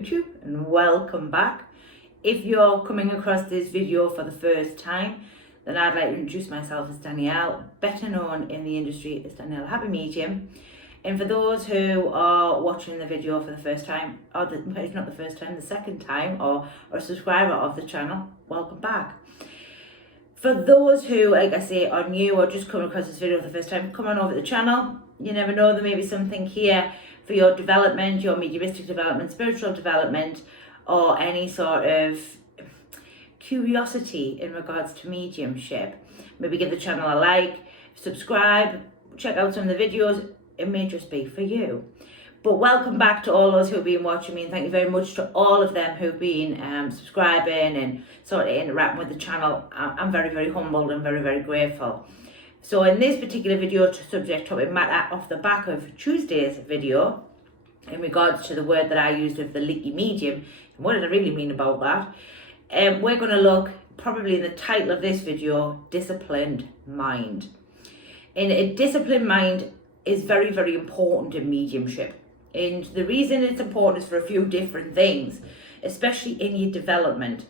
YouTube and welcome back. If you're coming across this video for the first time, then I'd like to introduce myself as Danielle, better known in the industry as Danielle Happy Medium. And for those who are watching the video for the first time, or it's not the first time, the second time, or a subscriber of the channel, welcome back. For those who, like I say, are new or just coming across this video for the first time, come on over to the channel. You never know, there may be something here for your development, your mediumistic development, spiritual development, or any sort of curiosity in regards to mediumship. Maybe give the channel a like, subscribe, check out some of the videos. It may just be for you. But welcome back to all those who've been watching me, and thank you very much to all of them who've been subscribing and sort of interacting with the channel. I'm very, very humbled and very, very grateful. So in this particular video, subject topic matter off the back of Tuesday's video, in regards to the word that I used with the leaky medium, and what did I really mean about that? We're going to look, probably in the title of this video, disciplined mind. And a disciplined mind is very, very important in mediumship. And the reason it's important is for a few different things, especially in your development.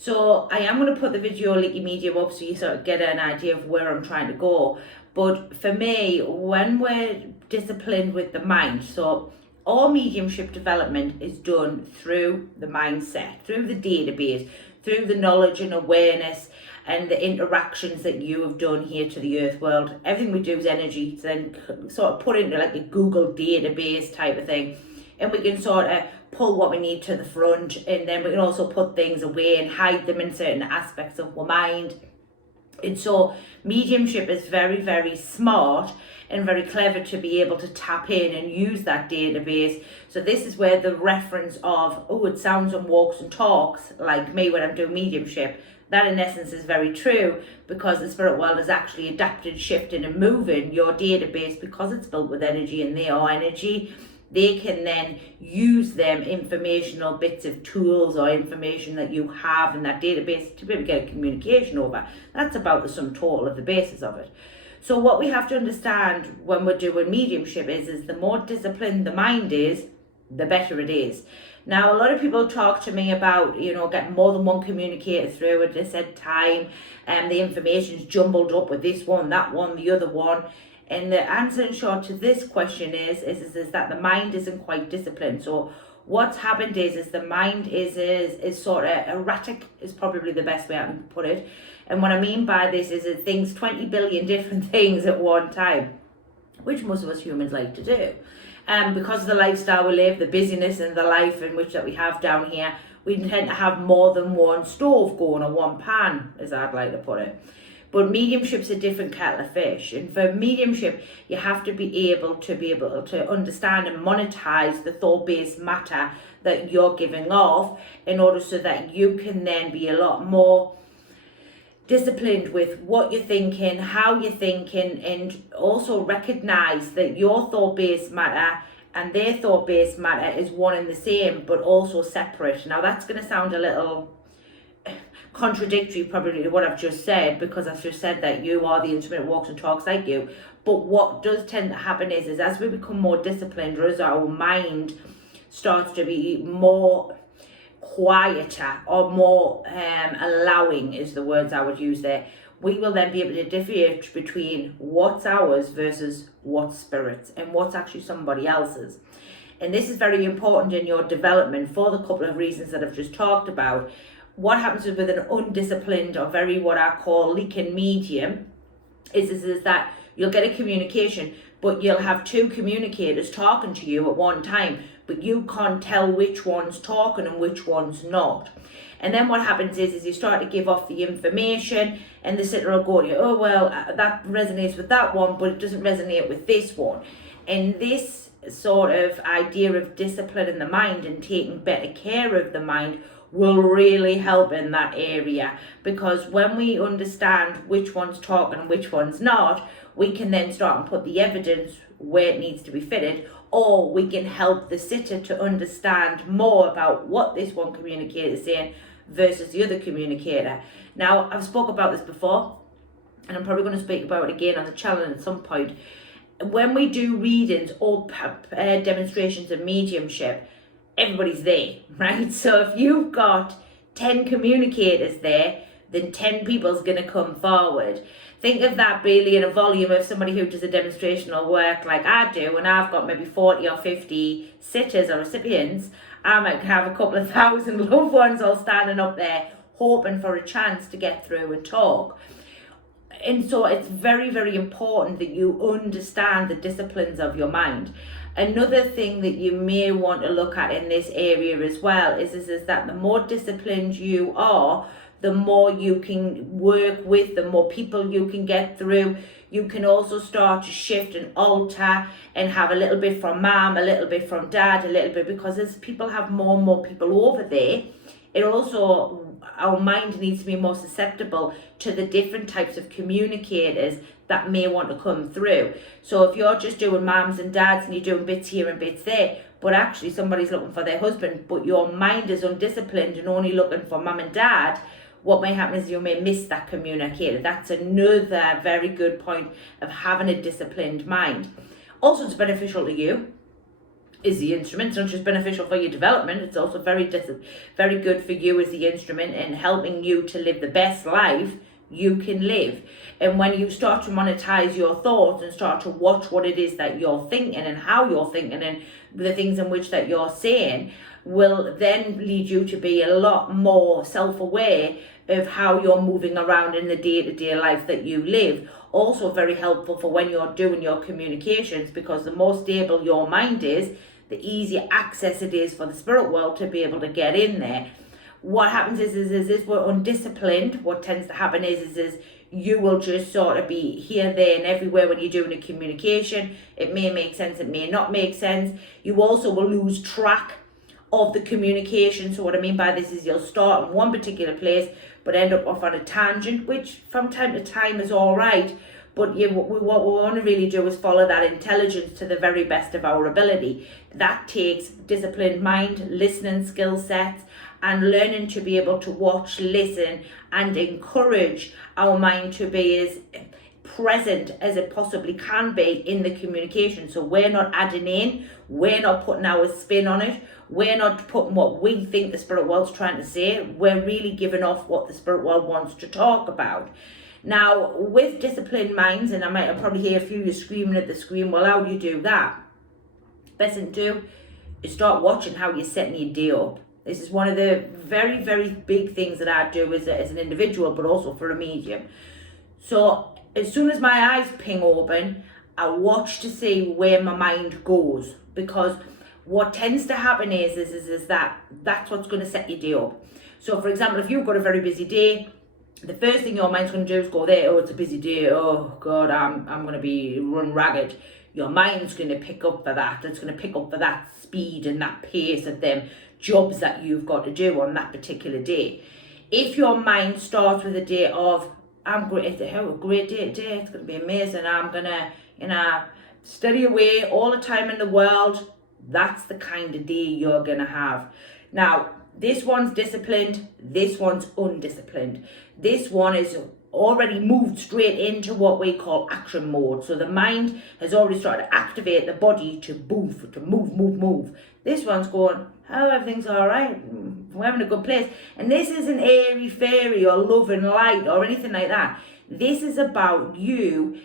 So I am going to put the video leaky medium up so you sort of get an idea of where I'm trying to go. But for me, when we're disciplined with the mind, so all mediumship development is done through the mindset, through the database, through the knowledge and awareness and the interactions that you have done here to the earth world. Everything we do is energy, to then sort of put into like a Google database type of thing. And we can sort of pull what we need to the front, and then we can also put things away and hide them in certain aspects of our mind. And so mediumship is very, very smart and very clever to be able to tap in and use that database. So this is where the reference of, oh, it sounds and walks and talks like me when I'm doing mediumship, that in essence is very true, because the spirit world has actually adapted, shifted and moving your database, because it's built with energy and they are energy. They can then use them informational bits of tools or information that you have in that database to be able to get a communication over. That's about the sum total of the basis of it. So what we have to understand when we're doing mediumship is the more disciplined the mind is, the better it is. Now, a lot of people talk to me about, getting more than one communicator through at a said time, and the information's jumbled up with this one, that one, the other one. And the answer in short to this question is that the mind isn't quite disciplined. So what's happened is the mind is sort of erratic, is probably the best way I can put it. And what I mean by this is it thinks 20 billion different things at one time, which most of us humans like to do. Because of the lifestyle we live, the busyness and the life in which that we have down here, we tend to have more than one stove going, or one pan, as I'd like to put it. But mediumship's a different kettle of fish. And for mediumship, you have to be able to understand and monetize the thought-based matter that you're giving off, in order so that you can then be a lot more disciplined with what you're thinking, how you're thinking, and also recognize that your thought-based matter and their thought-based matter is one and the same, but also separate. Now that's going to sound a little contradictory probably to what I've just said, because I've just said that you are the instrument that walks and talks like you. But what does tend to happen is as we become more disciplined, or as our mind starts to be more quieter or more allowing is the words I would use there, we will then be able to differentiate between what's ours versus what's spirit's and what's actually somebody else's. And this is very important in your development for the couple of reasons that I've just talked about. What happens with an undisciplined or very what I call leaking medium is that you'll get a communication, but you'll have two communicators talking to you at one time, but you can't tell which one's talking and which one's not. And then what happens is you start to give off the information, and the sitter will go to you, oh, well, that resonates with that one, but it doesn't resonate with this one. And this sort of idea of discipline in the mind and taking better care of the mind will really help in that area, because when we understand which one's talking and which one's not, we can then start and put the evidence where it needs to be fitted, or we can help the sitter to understand more about what this one communicator is saying versus the other communicator. Now, I've spoke about this before, and I'm probably going to speak about it again on the channel at some point. When we do readings or demonstrations of mediumship, everybody's there, right? So if you've got 10 communicators there, then 10 people's going to come forward. Think of that really in a volume of somebody who does a demonstrational work like I do, and I've got maybe 40 or 50 sitters or recipients. I might have a couple of thousand loved ones all standing up there hoping for a chance to get through and talk. And so it's very, very important that you understand the disciplines of your mind. Another thing that you may want to look at in this area as well is that the more disciplined you are, the more you can work with, the more people you can get through. You can also start to shift and alter and have a little bit from mom, a little bit from dad, a little bit, because as people have more and more people over there, it also, our mind needs to be more susceptible to the different types of communicators that may want to come through. So if you're just doing moms and dads and you're doing bits here and bits there, but actually somebody's looking for their husband, but your mind is undisciplined and only looking for mum and dad, what may happen is you may miss that communicator. That's another very good point of having a disciplined mind. Also, it's beneficial to you. Is the instrument. It's not just beneficial for your development, it's also very good for you as the instrument and helping you to live the best life you can live. And when you start to monetize your thoughts and start to watch what it is that you're thinking and how you're thinking and the things in which that you're saying, will then lead you to be a lot more self-aware of how you're moving around in the day-to-day life that you live. Also very helpful for when you're doing your communications, because the more stable your mind is, the easier access it is for the spirit world to be able to get in there. What happens is if we're undisciplined, what tends to happen is you will just sort of be here, there and everywhere when you're doing a communication. It may make sense, it may not make sense. You also will lose track of the communication. So what I mean by this is you'll start in one particular place but end up off on a tangent, which from time to time is all right. But what we want to really do is follow that intelligence to the very best of our ability. That takes disciplined mind, listening skill sets, and learning to be able to watch, listen, and encourage our mind to be as present as it possibly can be in the communication. So we're not adding in, we're not putting our spin on it, we're not putting what we think the spirit world's trying to say, we're really giving off what the spirit world wants to talk about. Now, with disciplined minds, and I'll probably hear a few of you screaming at the screen, well, how do you do that? Best thing to do is start watching how you're setting your day up. This is one of the very, very big things that I do as an individual, but also for a medium. So as soon as my eyes ping open, I watch to see where my mind goes, because what tends to happen is that that's what's going to set your day up. So for example, if you've got a very busy day, the first thing your mind's going to do is go there, oh, it's a busy day, oh God, I'm going to be run ragged. Your mind's going to pick up for that. It's going to pick up for that speed and that pace of them jobs that you've got to do on that particular day. If your mind starts with a day of, I'm great, it's a great day today, it's going to be amazing, I'm going to, study away all the time in the world, that's the kind of day you're going to have. Now, this one's disciplined, this one's undisciplined. This one is already moved straight into what we call action mode. So the mind has already started to activate the body to move. This one's going, oh, everything's all right, we're having a good place. And this isn't airy fairy or love and light or anything like that. This is about you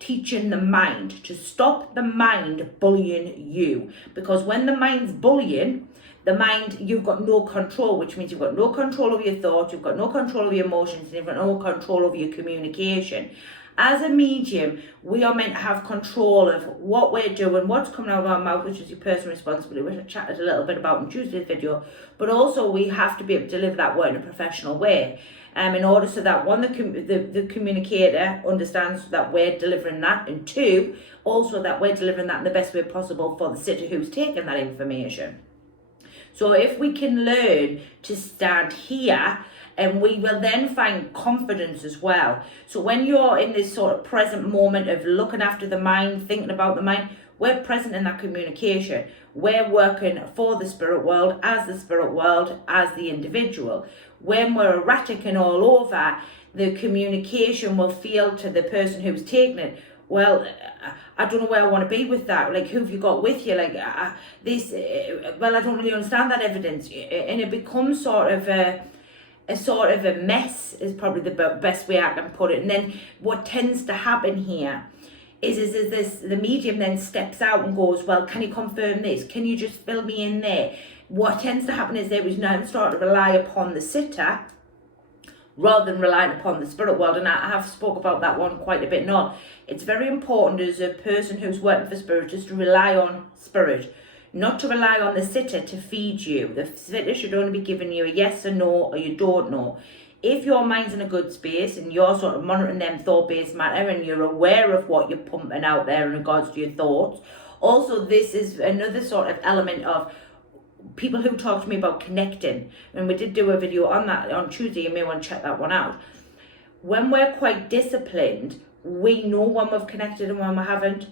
teaching the mind to stop the mind bullying you. Because when the mind's bullying, the mind, you've got no control, which means you've got no control over your thoughts, you've got no control over your emotions, and you've got no control over your communication. As a medium, we are meant to have control of what we're doing, what's coming out of our mouth, which is your personal responsibility, which I chatted a little bit about in Tuesday's video, but also we have to be able to deliver that word in a professional way. In order so that one, the communicator understands that we're delivering that, and two, also that we're delivering that in the best way possible for the sitter who's taking that information. So if we can learn to stand here, and we will then find confidence as well. So when you're in this sort of present moment of looking after the mind, thinking about the mind, we're present in that communication. We're working for the spirit world, as the individual. When we're erratic and all over, the communication will feel to the person who's taking it, well, I don't know where I want to be with that. Like, who have you got with you? Like, well, I don't really understand that evidence. And it becomes sort of a mess, is probably the best way I can put it. And then what tends to happen here is this, the medium then steps out and goes, well, can you confirm this? Can you just fill me in there? What tends to happen is there is now starting to rely upon the sitter rather than relying upon the spirit world. And I have spoke about that one quite a bit now. It's very important as a person who's working for spirit just to rely on spirit, not to rely on the sitter to feed you. The sitter should only be giving you a yes or no, or you don't know. If your mind's in a good space and you're sort of monitoring them thought-based matter and you're aware of what you're pumping out there in regards to your thoughts. Also, this is another sort of element of people who talk to me about connecting, and we did do a video on that on Tuesday. You may want to check that one out. When we're quite disciplined, we know when we've connected and when we haven't,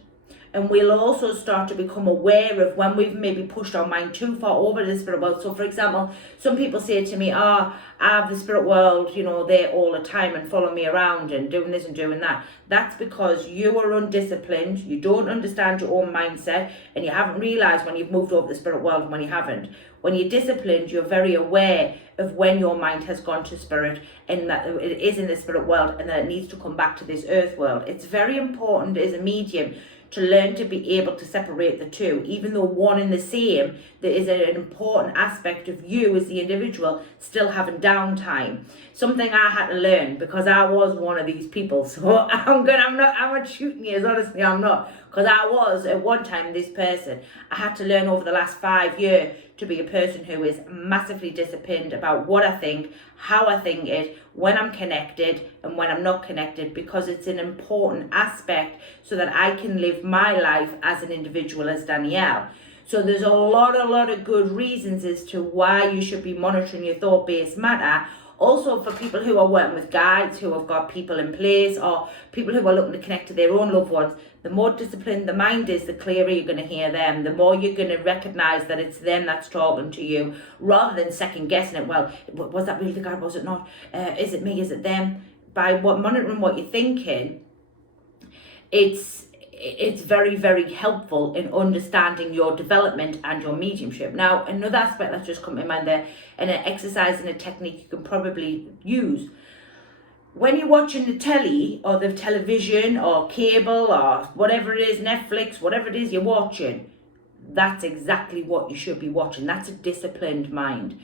and we'll also start to become aware of when we've maybe pushed our mind too far over the spirit world. So for example, some people say to me, I have the spirit world, you know, there all the time and follow me around and doing this and doing that. That's because you are undisciplined, you don't understand your own mindset, and you haven't realised when you've moved over the spirit world and when you haven't. When you're disciplined, you're very aware of when your mind has gone to spirit and that it is in the spirit world and that it needs to come back to this earth world. It's very important as a medium to learn to be able to separate the two, even though one and the same, there is an important aspect of you as the individual still having downtime. Something I had to learn because I was one of these people. So I'm not shooting you, honestly, I'm not. Because I was at one time this person. I had to learn over the last 5 years to be a person who is massively disciplined about what I think, how I think it, when I'm connected and when I'm not connected, because it's an important aspect so that I can live my life as an individual, as Danielle. So there's a lot of good reasons as to why you should be monitoring your thought-based matter. Also for people who are working with guides, who have got people in place, or people who are looking to connect to their own loved ones, the more disciplined the mind is, the clearer you're going to hear them, the more you're going to recognise that it's them that's talking to you, rather than second guessing it. Well, was that really the guide, was it not? Is it me, is it them? By monitoring what you're thinking, it's very, very helpful in understanding your development and your mediumship. Now, another aspect that's just come to mind there, and an exercise and a technique you can probably use. When you're watching the telly or the television or cable or whatever it is, Netflix, whatever it is you're watching, that's exactly what you should be watching. That's a disciplined mind.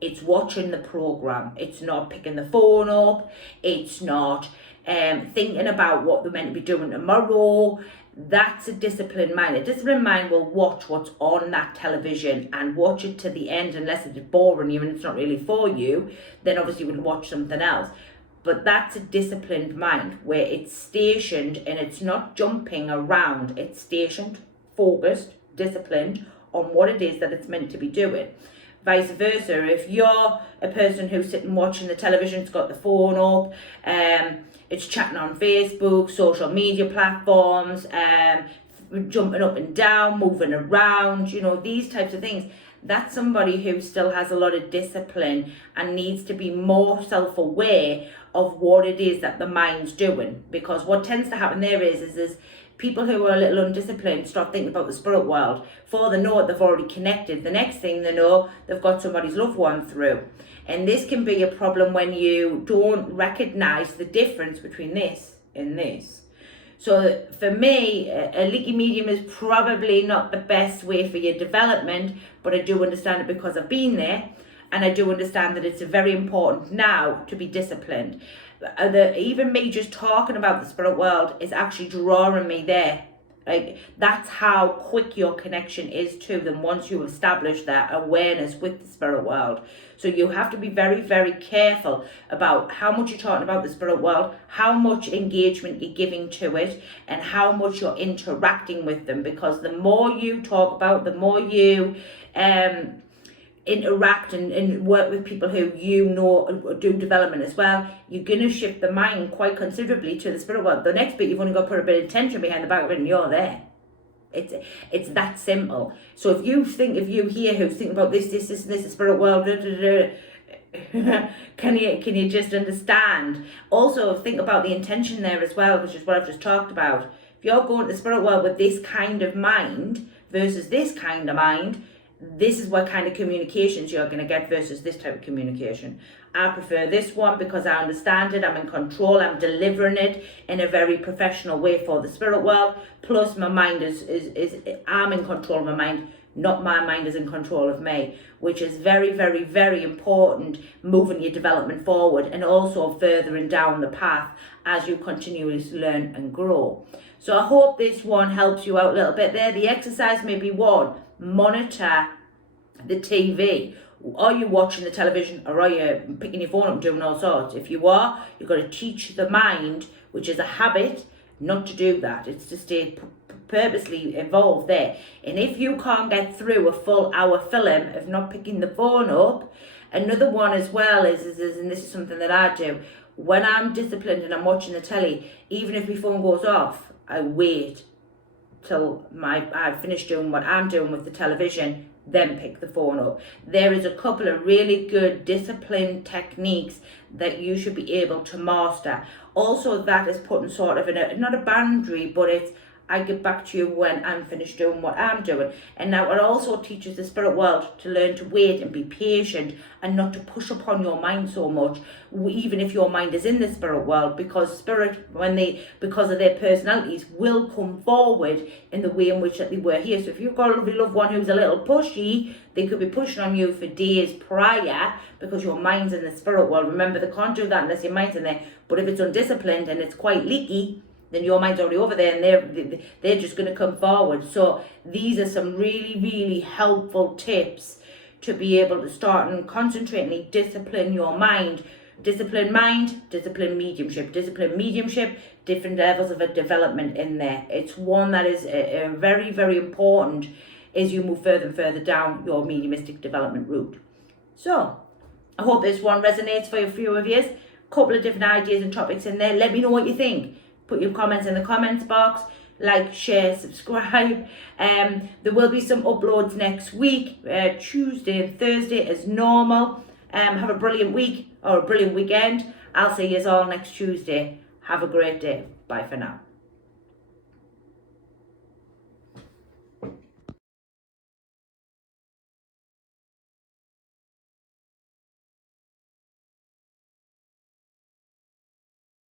It's watching the program. It's not picking the phone up. It's not thinking about what they're meant to be doing tomorrow. That's a disciplined mind. A disciplined mind will watch what's on that television and watch it to the end, unless it's boring you and it's not really for you. Then obviously you would watch something else. But that's a disciplined mind where it's stationed and it's not jumping around. It's stationed, focused, disciplined on what it is that it's meant to be doing. Vice versa, if you're a person who's sitting watching the television, it's got the phone up, it's chatting on Facebook, social media platforms, jumping up and down, moving around, you know, these types of things, that's somebody who still has a lot of discipline and needs to be more self-aware of what it is that the mind's doing. Because what tends to happen there is people who are a little undisciplined start thinking about the spirit world. Before they know it, they've already connected. The next thing they know, they've got somebody's loved one through. And this can be a problem when you don't recognise the difference between this and this. So for me, a leaky medium is probably not the best way for your development, but I do understand it because I've been there, and I do understand that it's very important now to be disciplined. Even me just talking about the spirit world is actually drawing me there. Like, that's how quick your connection is to them once you establish that awareness with the spirit world. So you have to be very, very careful about how much you're talking about the spirit world, how much engagement you're giving to it, and how much you're interacting with them. Because the more you talk about, the more you interact and work with people who you know do development as well, you're going to shift the mind quite considerably to the spirit world. The next bit, you've only got to put a bit of tension behind the back of it and you're there. It's that simple. So if you hear who's thinking about this, the spirit world, can you just understand? Also think about the intention there as well, which is what I've just talked about. If you're going to the spirit world with this kind of mind versus this kind of mind, this is what kind of communications you're going to get versus this type of communication. I prefer this one because I understand it, I'm in control, I'm delivering it in a very professional way for the spirit world. Plus my mind is I'm in control of my mind, not my mind is in control of me, which is very, very, very important moving your development forward and also furthering down the path as you continuously learn and grow. So I hope this one helps you out a little bit there. The exercise may be one, monitor the TV. Are you watching the television or are you picking your phone up and doing all sorts? If you are, you've got to teach the mind, which is a habit, not to do that. It's to stay purposely involved there. And if you can't get through a full hour film of not picking the phone up, another one as well is and this is something that I do, when I'm disciplined and I'm watching the telly, even if my phone goes off, I wait till I've finished doing what I'm doing with the television, then pick the phone up. There is a couple of really good discipline techniques that you should be able to master. Also, that is putting sort of in a, not a boundary, but it's I get back to you when I'm finished doing what I'm doing. And now it also teaches the spirit world to learn to wait and be patient and not to push upon your mind so much, even if your mind is in the spirit world, because spirit, because of their personalities, will come forward in the way in which that they were here. So if you've got a lovely loved one who's a little pushy, they could be pushing on you for days prior because your mind's in the spirit world. Remember, they can't do that unless your mind's in there. But if it's undisciplined and it's quite leaky, then your mind's already over there and they're just going to come forward. So these are some really, really helpful tips to be able to start and concentrate discipline your mind. Discipline mind, discipline mediumship. Discipline mediumship, different levels of a development in there. It's one that is very, very important as you move further and further down your mediumistic development route. So I hope this one resonates for a few of you. Couple of different ideas and topics in there. Let me know what you think. Put your comments in the comments box. Like, share, subscribe. There will be some uploads next week, Tuesday and Thursday as normal. Have a brilliant week or a brilliant weekend. I'll see you all next Tuesday. Have a great day. Bye for now.